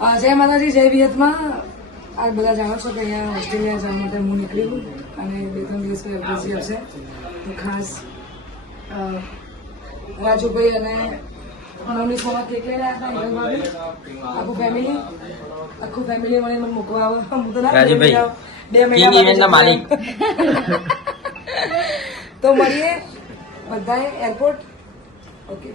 જય માતાજી, જય વિહતમાં. આ બધા જાણો છો કે અહીંયા ઓસ્ટ્રેલિયા જવા માટે હું નીકળી ગયું અને 2-3 દિવસ પછી આવશે. તો ખાસ રાજુભાઈ અને અમની સોમાં કેક લઈને આવ્યા હતા. આખું ફેમિલી મળીને મને મૂકવા આવે. હું તો ના રાજુભાઈ 2 મહિના માલિક. તો મળીએ બધાએ airport. Okay.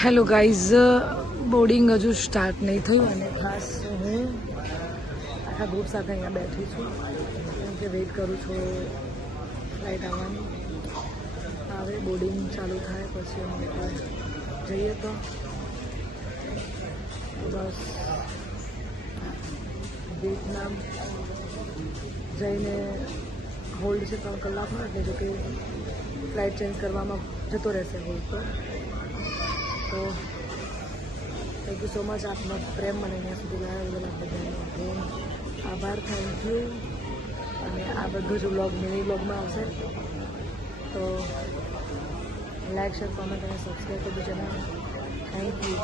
Hello guys, boarding હજુ સ્ટાર્ટ નહીં થયું અને ખાસ હું આખા ગ્રુપ સાથે અહીંયા બેઠી છું કેમ કે વેઇટ કરું છું ફ્લાઇટ આવવાની. હવે બોર્ડિંગ ચાલુ થાય પછી અમે જઈએ તો બસ વિયેતનામ જઈને હોલ્ડ છે 3 કલાકનો, એટલે જો કે ફ્લાઇટ ચેન્જ કરવામાં જતો રહેશે હોલ્ડ પર. તો થેન્ક યુ સો મચ, આપનો પ્રેમ મને અહીંયા સુધી લાવ્યો બદલ બધાનો આભાર, થેન્ક યુ. અને આ બધું જ વ્લોગ મિની વ્લોગમાં આવશે, તો લાઈક, શેર, કોમેન્ટ અને સબસ્ક્રાઈબ કરજો ચેનલ. Thank you.